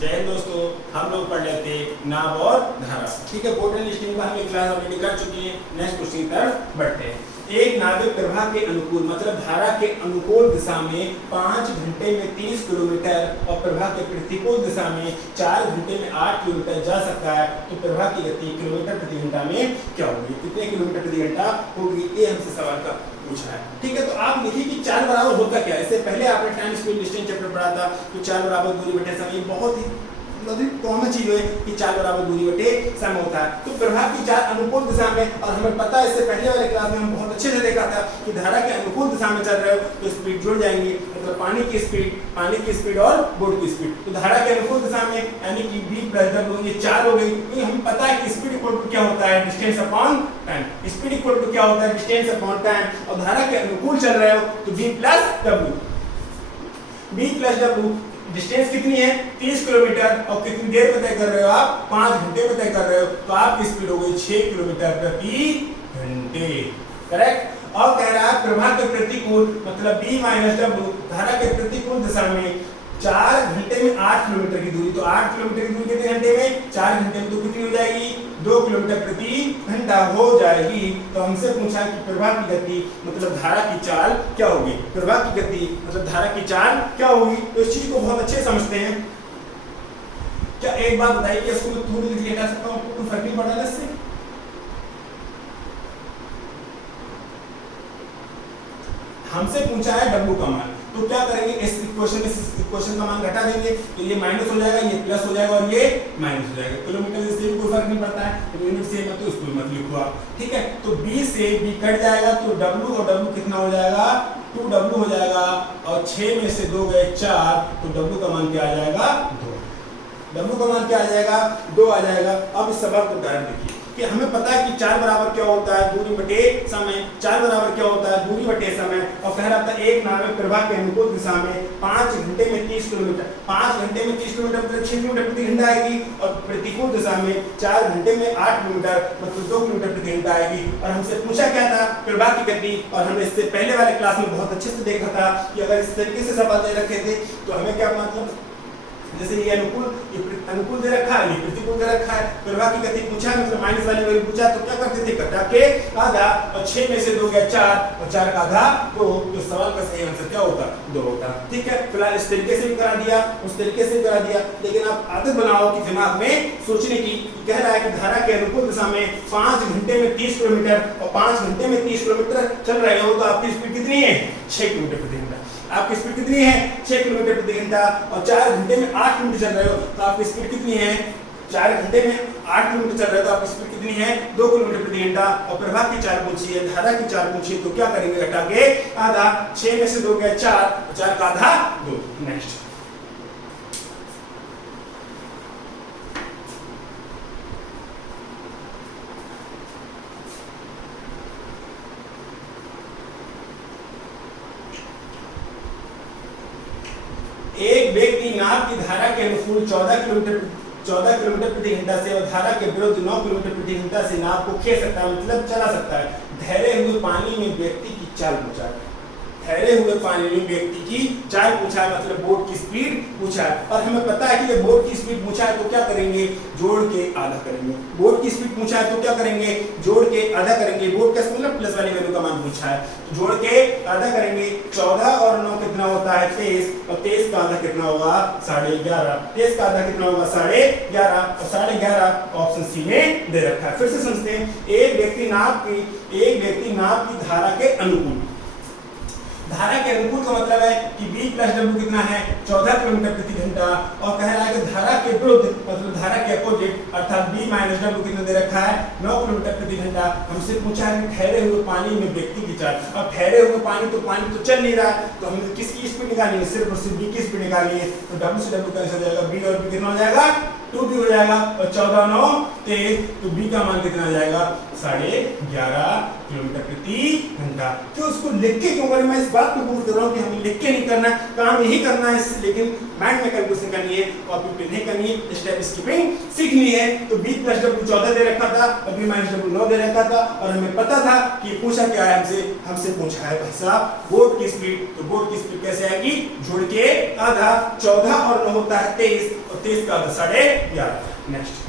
जय हिंद दोस्तों, हम लोग पढ़ लेते नाव और धारा। ठीक है, बोर्ड लिस्टिंग का हम एक क्लास ऑलरेडी कर चुके हैं। नेक्स्ट क्वेश्चन की तरफ बढ़ते हैं। एक नाविक प्रवाह के अनुकूल मतलब धारा के अनुकूल दिशा में 5 घंटे में 30 किलोमीटर और प्रवाह के प्रतिकूल दिशा में 4 घंटे में 8 किलोमीटर जा सकता है, तो प्रवाह की गति किलोमीटर प्रति घंटा में क्या होगी, कितने किलोमीटर प्रति घंटा होगी, ये हमसे सवाल का पूछा है। ठीक है, तो आप लिखिए कि 4 बराबर होता क्या है। इससे पहले आपने टाइम स्पीड डिस्टेंस चैप्टर पढ़ा था, तो 4 बराबर दूरी बटे समय बहुत ही कॉमन चीज है कि 4 बराबर दूरी बटे समय होता है। तो प्रवाह की 4 अनुकूल दिशा में, और हमें पता है इससे पहले वाले क्लास में हम बहुत अच्छे से देखा था कि धारा के अनुकूल दिशा में चल रहे हो तो स्पीड जुड़ जाएंगी, मतलब पानी की स्पीड और बोट की स्पीड। तो धारा के अनुकूल दिशा में यानी कि v प्लस w ये 4 हो गई। तो हमें पता है कि स्पीड इक्वल टू क्या होता है, distance upon time. Speed equal to क्या होता है, डिस्टेंस अपॉन टाइम। और धारा के अनुकूल चल रहे हो तो v प्लस w डिस्टेंस कितनी है 30 किलोमीटर और कितनी देर में तय कर रहे हो आप, 5 घंटे में तय कर रहे हो, तो आपकी स्पीड हो गई 6 किलोमीटर प्रति घंटे। करेक्ट। और कह रहा है प्रवाह के प्रतिकूल मतलब v माइनस w धारा के प्रतिकूल दिशा में 4 घंटे में 8 किलोमीटर की दूरी। तो 8 किलोमीटर की दूरी कितने घंटे में, 4 घंटे में, तो कितनी हो जाएगी 2 किलोमीटर प्रति घंटा हो जाएगी। तो हमसे पूछा कि प्रवाह की गति मतलब धारा की चाल क्या होगी, प्रवाह की गति मतलब धारा की चाल क्या होगी। तो इस चीज को बहुत अच्छे समझते हैं। क्या एक बात बताइए कि इसको मैं थोड़ी लिख लेना सकता हूँ, कोई फर्क नहीं पड़ता इससे। हमसे पूछा है w का मान, तो क्या करेंगे इस इक्वेशन का मान घटा देंगे, तो ये माइनस हो जाएगा, ये प्लस हो जाएगा और ये माइनस हो जाएगा। किलोमीटर से कोई फर्क नहीं पड़ता है, तो यूनिट सेम है तो उसको मत लिखो आप। ठीक है, तो b से b कट जाएगा तो w और w कितना हो जाएगा 2w हो जाएगा, और 6 में से 2 गए 4, तो w का मान क्या आ जाएगा 2। w का मान क्या आ जाएगा 2 आ जाएगा। अब इस सवाल को डायरेक्ट देखिए कि हमें पता है कि 4 बराबर क्या होता है, दूरी बटे समय। 4 बराबर क्या होता है, दूरी बटे समय। और कह रहा था एक नाविक प्रवाह के अनुकूल दिशा में 5 घंटे में 30 किलोमीटर, 5 घंटे में 30 किलोमीटर मतलब 6 किलोमीटर प्रति घंटा आएगी, और प्रतिकूल दिशा में 4 घंटे में 8 किलोमीटर मतलब 2 किलोमीटर प्रति घंटा आएगी। और हमसे पूछा क्या था, प्रवाह की गति। और हमने इससे पहले वाले क्लास में बहुत अच्छे से देखा था कि अगर इस तरीके से सवाल दे रखे थे तो हमें क्या मतलब, जैसे ये अनुकूल दे रखा है, ये प्रतिकूल दे रखा है, प्रवाह की गति पूछा मतलब माइनस वाली वैल्यू पूछा, तो क्या करते थे घटा के आधा, और 6 में से 2 गया 4 और 4 का आधा 2, तो सवाल का सही आंसर क्या होता 2 होता। ठीक है, फिलहाल इस तरीके से भी करा दिया, उस तरीके से भी करा दिया, लेकिन आप आदत बनाओ कि दिमाग में सोचने की। कह रहा है कि धारा के अनुकूल दिशा में 5 घंटे में 30 किलोमीटर और 5 घंटे में 30 किलोमीटर चल रहे हो, तो आपकी स्पीड कितनी है 6 किलोमीटर प्रति घंटा। आपकी स्पीड कितनी है 6 किलोमीटर प्रति घंटा, और 4 घंटे में 8 किलोमीटर चल रहे हो, तो आपकी स्पीड कितनी है 4 घंटे में 8 किलोमीटर चल रहे हो, तो आपकी स्पीड कितनी है 2 किलोमीटर प्रति घंटा। और प्रवाह की चाल पूछी है, धारा की चाल पूछी है, तो क्या करेंगे घटा के आधा, 6 में से 2 गया 4 और 4 का आधा 2। नेक्स्ट एक व्यक्ति नाव की धारा के अनुकूल 14 किलोमीटर प्रति घंटा से और धारा के विरुद्ध 9 किलोमीटर प्रति घंटा से नाव को खेल सकता है मतलब चला सकता है। ठहरे हुए पानी में व्यक्ति की चाल पूछा है, ठहरे हुए पानी में व्यक्ति की चाल पूछा है मतलब बोट की स्पीड पूछा है। और हमें पता है कि ये बोट की स्पीड पूछा है तो क्या करेंगे जोड़ के आधा करेंगे। बोट की स्पीड पूछा है तो क्या करेंगे जोड़ के आधा करेंगे। बोट का मतलब प्लस वाली वैल्यू का मान पूछा है तो जोड़ के आधा करेंगे। 14 और 9 कितना होता है 23, और 23 का आधा कितना होगा 11.5। 23 का आधा कितना होगा 11.5, और 11.5 ऑप्शन सी में दे रखा है। फिर से समझते हैं। एक व्यक्ति नाव की धारा के अनुकूल, धारा के अनुकूल का मतलब है कि v प्लस w कितना है 14 किलोमीटर प्रति घंटा, और कह रहा है कि धारा के विरुद्ध मतलब धारा के अपोजिट अर्थात v माइनस w कितना दे रखा है 9 किलोमीटर प्रति घंटा। हमसे पूछा है कि ठहरे हुए पानी में व्यक्ति की चाल। अब ठहरे हुए पानी तो चल नहीं रहा है, तो हमें किसकी स्पीड निकालनी है, सिर्फ और सिर्फ v की स्पीड निकालनी है। तो w से w कैंसिल हो जाएगा, v और v कितना हो जाएगा 2b हो जाएगा और 14 9 23, तो b का मान कितना आ जाएगा 11.5 किलोमीटर प्रति घंटा। क्यों उसको लिख के क्यों करें, मैं इस बात को प्रूव कर रहा हूँ कि हमें लिख के नहीं करना है, काम यही करना है, लेकिन माइंड में कैलकुलेशन करनी है, कॉपी पे नहीं करनी है, स्टेप स्किपिंग सीखनी है। तो b प्लस w 14 दे रखा था और b माइनस w 9 दे रखा था और हमें पता था कि पूछा क्या है हमसे पूछा है भाई साहब बोट की स्पीड। तो बोट की स्पीड कैसे आएगी, जोड़ के आधा 14 और 9 होता है 23 और 23 का आधा 11.5। नेक्स्ट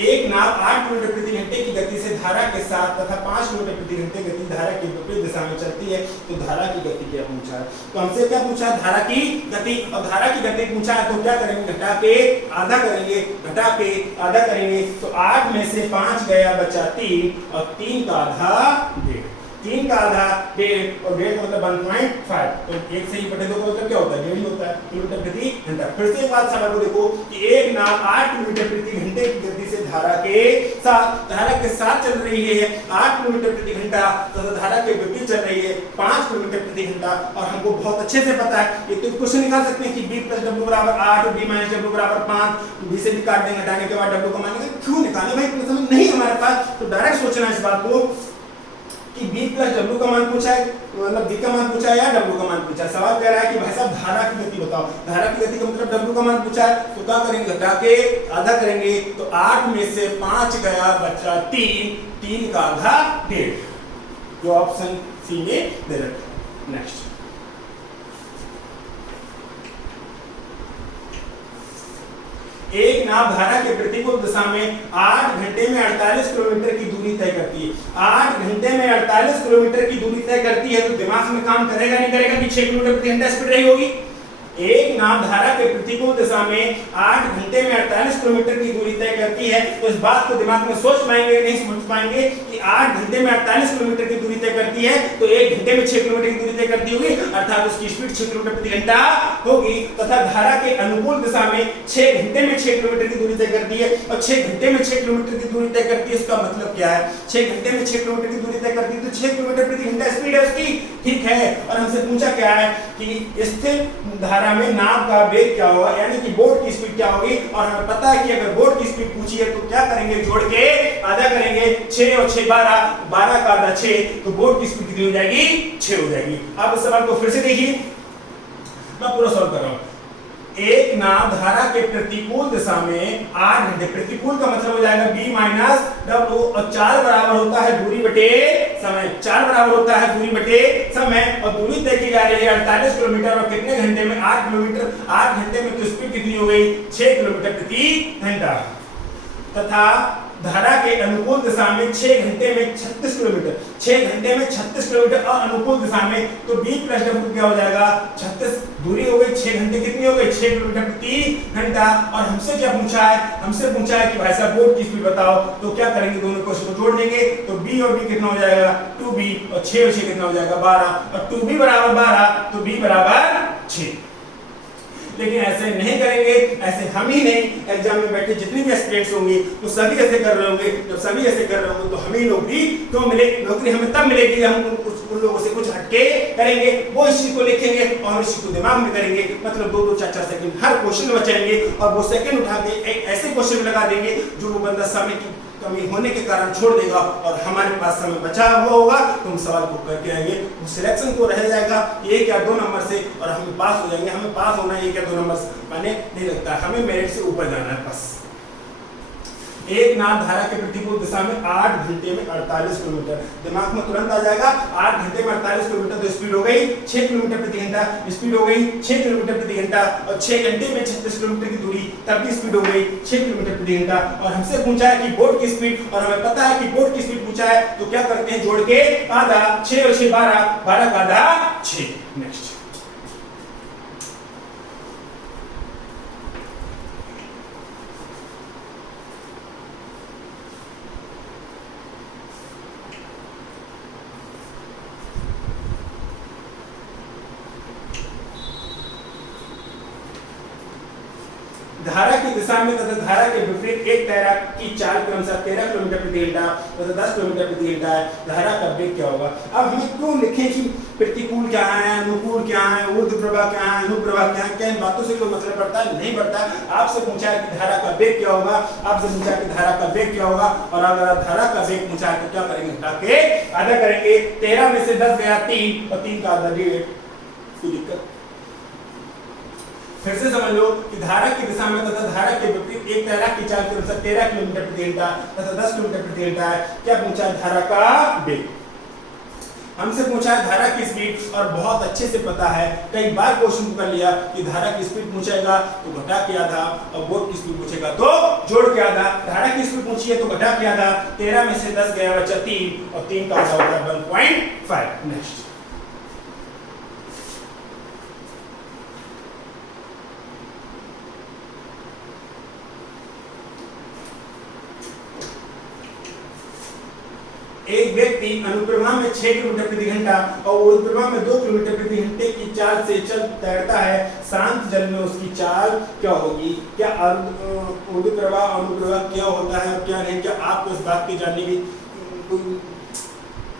एक नाव 8 किलोमीटर प्रति घंटे की गति से धारा के साथ तथा 5 किलोमीटर प्रति घंटे गति धारा की विपरीत दिशा में चलती है, तो धारा की गति क्या पूछा है। तो हमसे क्या पूछा, धारा की गति। और धारा की गति पूछा है तो क्या करेंगे, घटा के आधा करेंगे, घटा के आधा करेंगे। तो 8 में से 5 गया बचा 3 और 3 का आधा 1.5, 3 का आधा 1.5 और 1.5 का मतलब 1.5। तो 1 से ही बटे 2 का मतलब क्या होता है, 1.5 होता है किलोमीटर प्रति घंटा। फिर से एक बात सवाल को देखो कि एक नाव 8 किलोमीटर प्रति घंटे की गति से धारा के साथ चल रही है 8 किलोमीटर प्रति घंटा तथा धारा के विपरीत चल रही है 5 किलोमीटर प्रति घंटा। और हमको बहुत अच्छे से पता है, ये तो क्वेश्चन निकाल सकते हैं कि b प्लस w बराबर 8 और b माइनस w बराबर 5, b से भी काट देंगे, हटाने के बाद w को मानेंगे। क्यों निकालें भाई, इतना समय नहीं हमारे पास। तो डायरेक्ट सोचना है इस बात को कि b प्लस w का मान पूछा है, मतलब b का मान पूछा है या w का मान पूछा है। सवाल कह रहा है कि भाई साहब धारा की गति बताओ, धारा की गति का मतलब w का मान पूछा है। तो क्या करेंगे, घटा के आधा करेंगे। तो 8 में से 5 गया बचा 3, 3 का आधा 1.5, जो ऑप्शन सी में दे रखा है। नेक्स्ट एक नाव धारा के प्रतिकूल दिशा में 8 घंटे में 48 किलोमीटर की दूरी तय करती है। 8 घंटे में 48 किलोमीटर की दूरी तय करती है, तो दिमाग में काम करेगा नहीं करेगा कि 6 किलोमीटर प्रति घंटा स्पीड रही होगी। एक नाव धारा के प्रतिकूल दिशा में 8 घंटे में 48 किलोमीटर की दूरी तय करती है, तो इस बात को दिमाग में सोच पाएंगे नहीं सोच पाएंगे कि 8 घंटे में 48 किलोमीटर की दूरी तय करती है, तो 1 घंटे में 6 किलोमीटर की दूरी तय करती होगी, अर्थात उसकी स्पीड 6 किलोमीटर प्रति घंटा होगी। तथा धारा के अनुकूल दिशा में 6 घंटे में 6 किलोमीटर की दूरी तय करती है और 6 घंटे में 6 किलोमीटर की दूरी तय करती है। इसका मतलब क्या है, 6 घंटे में 6 किलोमीटर की दूरी तय करती है, तो 6 किलोमीटर प्रति घंटा स्पीड है उसकी, ठीक है। और हमसे पूछा क्या है कि स्थिर धारा में नाव का वेग क्या होगा, यानी कि बोट की स्पीड क्या होगी। और हमें पता है कि अगर बोट की स्पीड पूछी है तो क्या करेंगे, जोड़ के आधा करेंगे। 6 और 6 12, 12 का आधा 6, तो बोट की स्पीड कितनी हो जाएगी, 6 हो जाएगी। आप इस सवाल को फिर से देखिए, मैं पूरा सॉल्व कर रहा हूं। एक नाव धारा के प्रतिकूल दिशा में 8 घंटे, प्रतिकूल का मतलब हो जाएगा b माइनस w, और 4 बराबर होता है दूरी बटे समय, 4 बराबर होता है दूरी बटे समय। और दूरी तय की जा रही है 48 किलोमीटर और कितने घंटे में, 8 किलोमीटर। 8 घंटे में तो स्पीड कितनी हो गई, 6 किलोमीटर प्रति घंटा। तथा धारा के अनुकूल दिशा में 6 घंटे में 36 किलोमीटर, 6 घंटे में 36 किलोमीटर और अनुकूल दिशा में, तो b प्लस w क्या हो जाएगा, 36 दूरी हो गई, 6 घंटे कितनी हो गई, 6 किलोमीटर प्रति घंटा। और हमसे क्या पूछा है, हमसे पूछा है कि भाई साहब बोट की स्पीड बताओ। तो क्या करेंगे, दोनों क्वेश्चन को जोड़ देंगे। तो b और b कितना हो जाएगा, 2b, और 6 और 6 कितना हो जाएगा, 12, और 2b बराबर 12, तो b बराबर 6। लेकिन ऐसे नहीं करेंगे, ऐसे हम ही नहीं, एग्जाम में बैठे जितने भी एस्पिरेंट्स होंगे वो सभी ऐसे कर रहे होंगे। जब सभी ऐसे कर रहे होंगे तो हमें नौकरी क्यों मिले, नौकरी हमें तब मिलेगी हम उन लोगों से कुछ हटके करेंगे, वो इस चीज को लिखेंगे और हम इस चीज को दिमाग में करेंगे। मतलब 2-2 4-4 सेकंड हर क्वेश्चन में बचाएंगे और वो सेकंड उठा के एक ऐसे क्वेश्चन में लगा देंगे जो वो बंदा समय की कमी होने के कारण छोड़ देगा और हमारे पास समय बचा हुआ होगा तो हम सवाल को करके आएंगे। वो सिलेक्शन को रह जाएगा 1 या 2 नंबर से और हम पास हो जाएंगे। हमें पास होना है 1 या 2 नंबर से माने नहीं लगता, हमें मेरिट से ऊपर जाना है बस। एक नाव धारा के प्रतिकूल दिशा में 8 घंटे में 48 किलोमीटर, दिमाग में तुरंत आ जाएगा 8 घंटे में 48 किलोमीटर, तो स्पीड हो गई 6 किलोमीटर प्रति घंटा, स्पीड हो गई 6 किलोमीटर प्रति घंटा। और 6 घंटे में 36 किलोमीटर की दूरी, तब भी स्पीड हो गई 6 किलोमीटर प्रति घंटा। और हमसे पूछा है कि बोट की स्पीड, और हमें पता है कि बोट की स्पीड पूछा है, तो क्या करते हैं, जोड़ के आधा, 6 और 6 12, 12 का आधा 6। नेक्स्ट धारा की दिशा में तथा धारा के विपरीत एक तैराक की चाल क्रमशः 13 किलोमीटर प्रति घंटा तथा 10 किलोमीटर प्रति घंटा है, धारा का वेग क्या होगा। अब हमें क्यों लिखें कि प्रतिकूल क्या है, अनुकूल क्या है, ऊर्ध्व प्रवाह क्या है, अनुप्रवाह क्या है, क्या इन बातों से कोई मतलब पड़ता है? नहीं पड़ता। आपसे पूछा है कि धारा का वेग क्या होगा, आपसे पूछा है कि धारा का वेग क्या होगा, और अगर धारा का वेग पूछा है तो क्या करेंगे, घटा के आधा करेंगे। 13 में से 10 गया 3 और 3 का आधा 1, कोई दिक्कत। फिर से समझ लो कि धारा की दिशा में तथा धारा के विपरीत एक तैराक की चाल क्रमशः 13 किलोमीटर प्रति घंटा तथा 10 किलोमीटर प्रति घंटा है। क्या पूछा है, धारा का वेग। हमसे पूछा है धारा की स्पीड, और बहुत अच्छे से पता है, कई बार क्वेश्चन कर लिया कि धारा की स्पीड पूछेगा तो घटा के आधा, और बोर्ड की स्पीड पूछेगा तो जोड़ के आधा। धारा की स्पीड पूछी है तो घटा के आधा। 13 में से 10 गया बचा 3 और 3 का आधा होता है 1.5। नेक्स्ट, एक व्यक्ति अनुप्रवाह में 6 किलोमीटर प्रति घंटा और ऊर्ध्वप्रवाह में 2 किलोमीटर प्रति घंटे की चाल से चल तैरता है। शांत जल में उसकी चाल क्या होगी। क्या ऊर्ध्वप्रवाह अनुप्रवाह क्या होता है और क्या नहीं, क्या आपको इस बात की जानने की कोई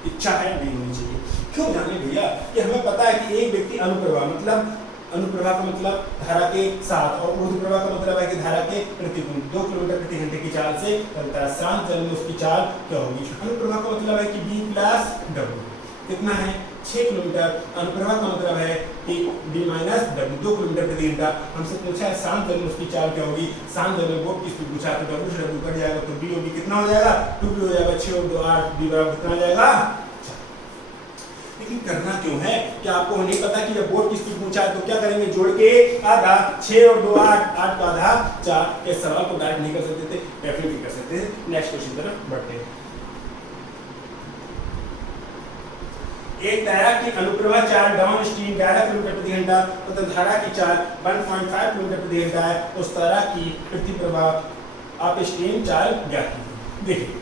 इच्छा है? नहीं होनी चाहिए। क्यों जाने भैया, कि हमें पता है कि एक व्यक्ति अनुप्रवाह मतलब अनुप्रवाह का मतलब धारा के साथ, और ऊर्ध्वप्रवाह का मतलब है कि धारा के प्रतिकूल 2 किलोमीटर प्रति घंटे की चाल से चलता है। शांत जल में उसकी चाल क्या होगी। अनुप्रवाह का मतलब है कि B प्लस W कितना है 6 किलोमीटर। अनुप्रवाह का मतलब है कि B माइनस W 2 किलोमीटर प्रति घंटा। हमसे पूछा है शांत जल में उसकी चाल क्या होगी। शांत जल में बोट की स्पीड पूछा तो W से W कट जाएगा तो B होगी कितना हो जाएगा 2B हो जाएगा 6 और 2 8, B बराबर कितना हो जाएगा। लेकिन करना क्यों है, क्या आपको नहीं पता कि जब बोर्ड की स्पीड पूछा है तो क्या करेंगे, जोड़ के आधा। 6 और 2 8, 8 का आधा 4। के सवाल को डायरेक्ट नहीं कर सकते थे, डेफिनेटली कर सकते थे। नेक्स्ट क्वेश्चन तरफ बढ़ते हैं। एक तैराक की अनुप्रवाह चाल डाउन स्ट्रीम 11 किलोमीटर प्रति घंटा तथा धारा की चाल 1.5 किलोमीटर प्रति घंटा है। उस तैराक की प्रतिप्रवाह आप स्ट्रीम चाल ज्ञात कीजिए। देखिए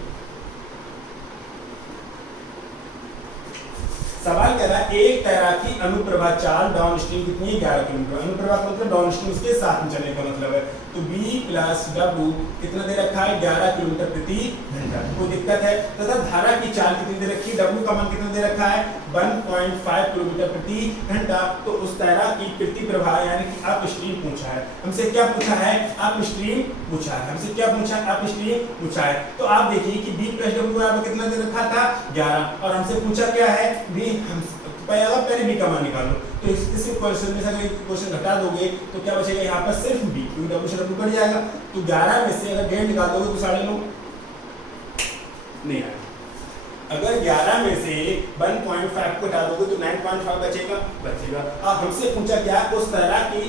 सवाल कह रहा है एक तैराकी अनुप्रवाह चाल डाउन स्ट्रीम कितनी है 11 किलोमीटर। अनुप्रवाह का मतलब डाउन स्ट्रीम उसके साथ में चलने का मतलब है। तो B प्लस W कितना दे रखा है 11 किलोमीटर प्रति घंटा, कोई दिक्कत है। तथा धारा की चाल कितनी दे रखी है, W का मान कितना दे रखा है 1.5 किलोमीटर प्रति घंटा। तो उस तैराक की प्रतिप्रवाह यानी कि अप स्ट्रीम पूछा है। हमसे क्या पूछा है, अप स्ट्रीम पूछा है। हमसे क्या पूछा है, अप स्ट्रीम पूछा है। तो आप देखिए कि B प्लस W बराबर कितना दे रखा था 11, और हमसे पूछा क्या है B। हम पहले B का मान निकालो। तो इस क्वेश्चन में से अगर क्वेश्चन घटा दोगे तो क्या बचेगा यहाँ पर सिर्फ B, क्योंकि W से W कट जाएगा। तो 11 में से अगर 1.5 निकाल दोगे तो 9.5 नहीं आएगा। अगर 11 में से 1.5 को हटा दोगे तो 9.5 बचेगा। अब हमसे पूछा क्या, उस तरह की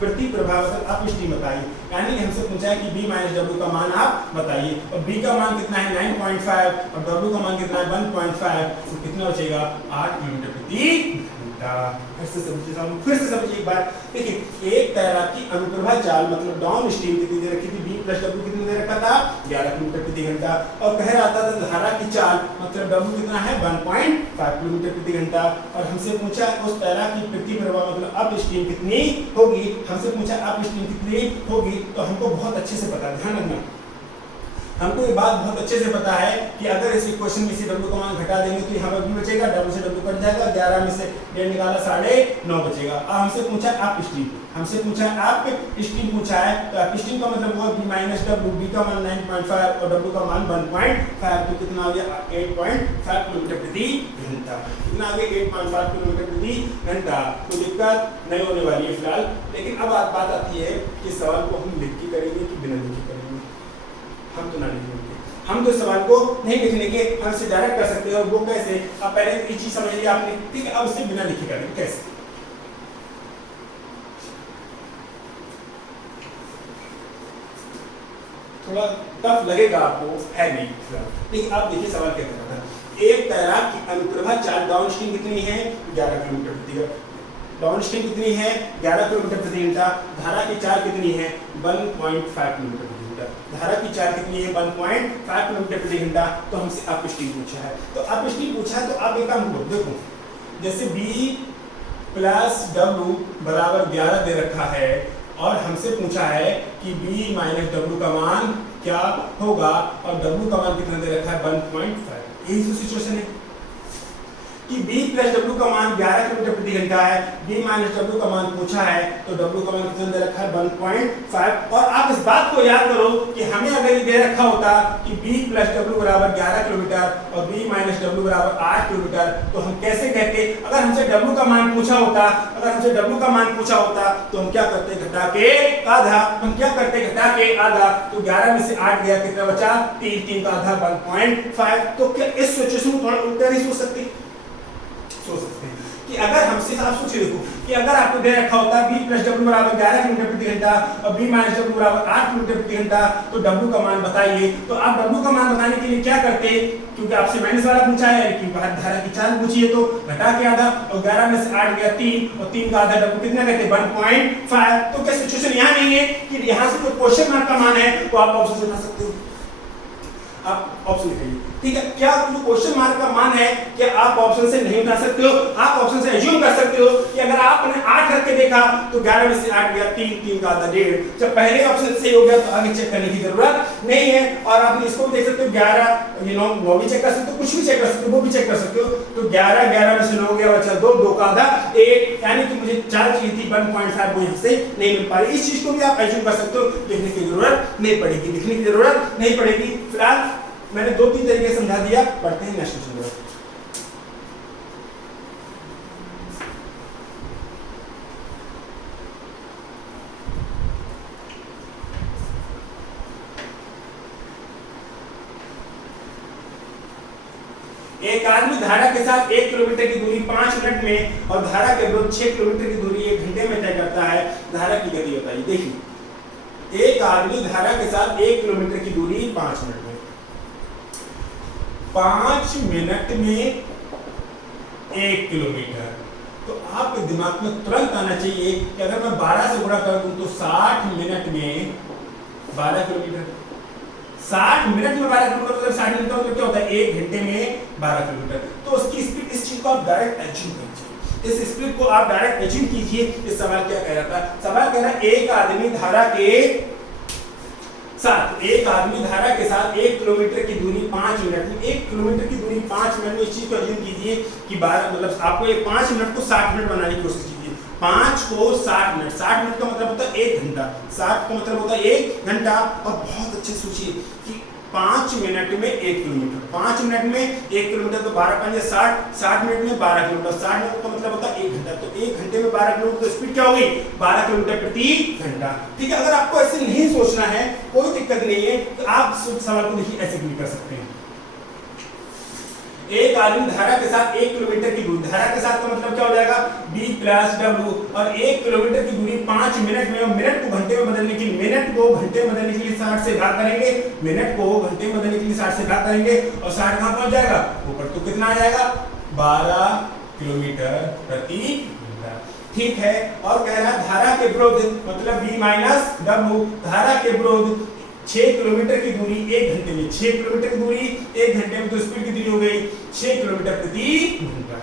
प्रतिप्रवाह आप स्ट्रीम बताइए, यानी कि हमसे पूछा है कि B माइनस W का मान आप बताइए। और B का मान कितना है 9.5 और W का मान कितना है 1.5, तो कितना बचेगा 8 किलोमीटर प्रति घंटा। फिर से समझिए एक बार। देखिए एक तैराकी अनुप्रवाह चाल मतलब डाउन स्ट्रीम कितनी दे रखी थी, B प्लस W कितनी दे रखा था 11 किलोमीटर प्रति घंटा, और कह रहा था धारा की चाल मतलब W कितना है 1.5 किलोमीटर प्रति घंटा। और हमसे पूछा उस तैराक की प्रतिप्रवाह मतलब अप स्ट्रीम कितनी होगी। हमसे पूछा अप स्ट्रीम कितनी होगी, तो हमको बहुत अच्छे से पता है, ध्यान रखना हमको ये बात बहुत अच्छे से पता है कि अगर इस इक्वेशन में से W का मान घटा देंगे तो यहाँ पर भी बचेगा, W से W कट जाएगा, 11 में से 1.5 निकाला 9.5 बचेगा। अब हमसे पूछा है अप स्ट्रीम, हमसे पूछा है अप स्ट्रीम पूछा है, तो अप स्ट्रीम का मतलब हुआ B माइनस W, B का मान 9.5 और W का मान 1.5, तो कितना आ गया 8.5 किलोमीटर प्रति घंटा। कितना आ गया 8.5 किलोमीटर प्रति घंटा। कोई दिक्कत नहीं होने वाली है फिलहाल। लेकिन अब बात आती है कि सवाल को हम लिख के करेंगे कि बिना लिखे करेंगे। हम तो ना लिखेंगे, हम तो सवाल को नहीं लिखने के हमसे डायरेक्ट कर सकते हैं। और वो कैसे, आप पहले ये चीज समझ लिया आपने, ठीक है। अब उससे बिना लिखे करेंगे कैसे। थोड़ा टफ लगेगा आपको, है नहीं, लेकिन आप देखिए सवाल क्या कर रहा था। एक तैराक की अनुप्रवाह चाल डाउन स्ट्रीम कितनी है 11 किलोमीटर प्रति घंटा। डाउन स्ट्रीम कितनी है 11 किलोमीटर प्रति घंटा। धारा की चाल कितनी है 1.5 किलोमीटर प्रति घंटा। धारा की चाल कितनी है 1.5 किलोमीटर प्रति घंटा। तो हमसे अप स्ट्रीम पूछा है, तो अप स्ट्रीम पूछा है तो आप एक काम करो, देखो जैसे B प्लस W बराबर 11 दे रखा है और हमसे पूछा है कि b माइनस डब्ल्यू का मान क्या होगा और w का मान कितना दे रखा है 1.5। यही तो सिचुएशन है कि b प्लस w का मान 11 किलोमीटर प्रति घंटा है, b माइनस w का मान पूछा है तो w का मान कितना दे रखा है 1.5। और आप इस बात को याद करो कि हमें अगर ये दे रखा होता कि b प्लस w बराबर 11 किलोमीटर और b माइनस w बराबर 8 किलोमीटर तो हम कैसे कहते, अगर हमसे w का मान पूछा होता, अगर हमसे w का मान पूछा होता तो हम क्या करते, घटा के आधा। हम क्या करते, घटा के आधा, तो 11 में से 8 गया, कितना बचा 3, 3 का आधा 1.5। तो क्या इस सिचुएशन को थोड़ा उल्टा नहीं सोच सकते कि अगर हमसे आप सोचिए देखो कि अगर आपको दे रखा होता b प्लस w बराबर 11 किलोमीटर प्रति घंटा और b माइनस w बराबर 8 किलोमीटर प्रति घंटा तो w का मान बताइए, तो आप w का मान बताने के लिए क्या करते, क्योंकि आपसे माइनस वाला पूछा है लेकिन बाहर धारा की चाल पूछी है तो घटा के आधा, और 11 में से 8 गया 3 और 3 का आधा w कितना कहते 1.5। तो क्या सिचुएशन यहाँ नहीं है कि यहाँ से जो क्वेश्चन मार्क का मान है वो आप ऑप्शन से उठा सकते हो, आप ऑप्शन लिखिए, ठीक है। क्या जो क्वेश्चन मार्क का मान है क्या आप ऑप्शन से नहीं उठा सकते हो, आप ऑप्शन से एज्यूम कर सकते हो कि अगर आपने 8 रख के देखा तो 11 में से 8 गया 3, 3 का आधा 1.5। जब पहले ऑप्शन सही हो गया तो आगे चेक करने की जरूरत नहीं है। और आप इसको भी देख सकते हो 11 9 भी चेक कर सकते हो, कुछ भी चेक कर सकते हो, वो भी चेक कर सकते हो। तो 11 में से 9 गया बचा 2, 2 का आधा 1, यानी कि मुझे 4 चाहिए थी 1.5 वो यहाँ से नहीं मिल पा रही। इस चीज को भी आप एज्यूम कर सकते हो, लिखने की जरूरत नहीं पड़ेगी, लिखने की जरूरत नहीं पड़ेगी। फिलहाल मैंने 2-3 तरीके से समझा दिया, पढ़ते हैं नेक्स्ट क्वेश्चन। एक आदमी धारा के साथ 1 किलोमीटर की दूरी 5 मिनट में और धारा के विरुद्ध 6 किलोमीटर की दूरी 1 घंटे में तय करता है, धारा की गति बताइए। देखिए एक आदमी धारा के साथ 1 किलोमीटर की दूरी 5 मिनट में, 5 मिनट में 1 किलोमीटर, तो आपके दिमाग में तुरंत आना चाहिए कि अगर मैं 12 से गुणा कर दूं तो 60 मिनट में 12 किलोमीटर, 60 मिनट में 12 किलोमीटर मतलब 60 मिनट मतलब क्या होता है 1 घंटे में 12 किलोमीटर। तो उसकी स्पीड, इस चीज को आप डायरेक्ट एज्यूम कीजिए, इस स्पीड को आप डायरेक्ट एज्यूम कीजिए। इस सवाल क्या कह रहा था, सवाल कह रहा है एक आदमी धारा के साथ 1 किलोमीटर की दूरी 5 मिनट में, 1 किलोमीटर की दूरी 5 मिनट में, इस चीज को एज्यूम कीजिए कि 12 मतलब आपको ये 5 मिनट को 60 मिनट बनाने की कोशिश कीजिए। 5 को 60 मिनट, 60 मिनट का मतलब होता है 1 घंटा, 60 का मतलब होता है 1 घंटा। और बहुत अच्छे सोचिए कि 5 मिनट में 1 किलोमीटर, 5 मिनट में 1 किलोमीटर तो 12 5 60, 60 मिनट में 12 किलोमीटर, 60 मिनट का मतलब होता है 1 घंटा, तो 1 घंटे में 12 किलोमीटर, तो स्पीड क्या होगी 12 किलोमीटर प्रति घंटा। ठीक है, अगर आपको ऐसे नहीं सोचना है कोई दिक्कत नहीं है, तो आप सवाल को देखिए ऐसे भी कर सकते हैं। एक आदमी धारा के साथ 1 किलोमीटर की दूरी, धारा के साथ का मतलब क्या हो जाएगा b प्लस w, और 1 किलोमीटर की दूरी 5 मिनट में, और मिनट को घंटे में बदलने के लिए, मिनट को घंटे में बदलने के लिए 60 से भाग करेंगे, मिनट को घंटे में बदलने के लिए 60 से भाग करेंगे, और 60 कहां पहुंच जाएगा ऊपर, तो कितना आ जाएगा 12 किलोमीटर प्रति घंटा। ठीक है, और कह रहा है धारा के विरुद्ध मतलब b माइनस w, धारा के विरुद्ध 6 किलोमीटर की दूरी 1 घंटे में, 6 किलोमीटर की दूरी 1 घंटे में, तो स्पीड कितनी हो गई 6 किलोमीटर प्रति घंटा।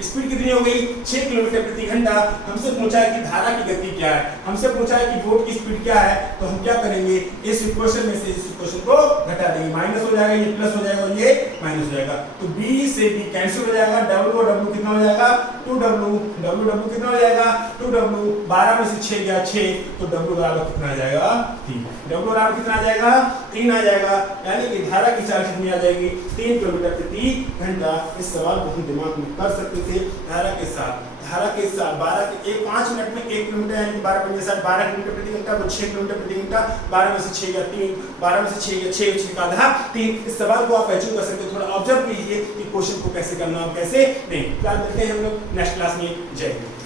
स्पीड कितनी हो गई 6 किलोमीटर प्रति घंटा। हमसे पूछा है कि धारा की गति क्या है, हमसे पूछा है कि बोट की स्पीड क्या है, तो हम क्या करेंगे इस इक्वेशन में से इस इक्वेशन को घटा देंगे, माइनस हो जाएगा, ये प्लस हो जाएगा और ये माइनस हो जाएगा, तो b से b कैंसिल हो जाएगा, w और w कितना हो जाएगा 2w, w कितना हो जाएगा 2w, 12 में से 6 गया 6, तो w बराबर कितना आ जाएगा 3, w बराबर कितना आ जाएगा 3 आ जाएगा, यानी कि धारा की चाल कितनी आ जाएगी 3 किलोमीटर प्रति घंटा। इस सवाल को हम दिमाग में कर सकते थे। धारा के साथ 12 के 5 मिनट में 1 किलोमीटर यानी कि 12 पंजे 60, 12 किलोमीटर प्रति घंटा, वो 6 किलोमीटर प्रति घंटा, 12 में से 6 गया 3, 12 में से 6 गया 6, 6 का आधा 3। इस सवाल को आप एज्यूम कर सकते हो, थोड़ा ऑब्जर्व कीजिए कि क्वेश्चन को कैसे करना और कैसे नहीं। फिलहाल मिलते हैं हम लोग नेक्स्ट क्लास में। जय हिंद।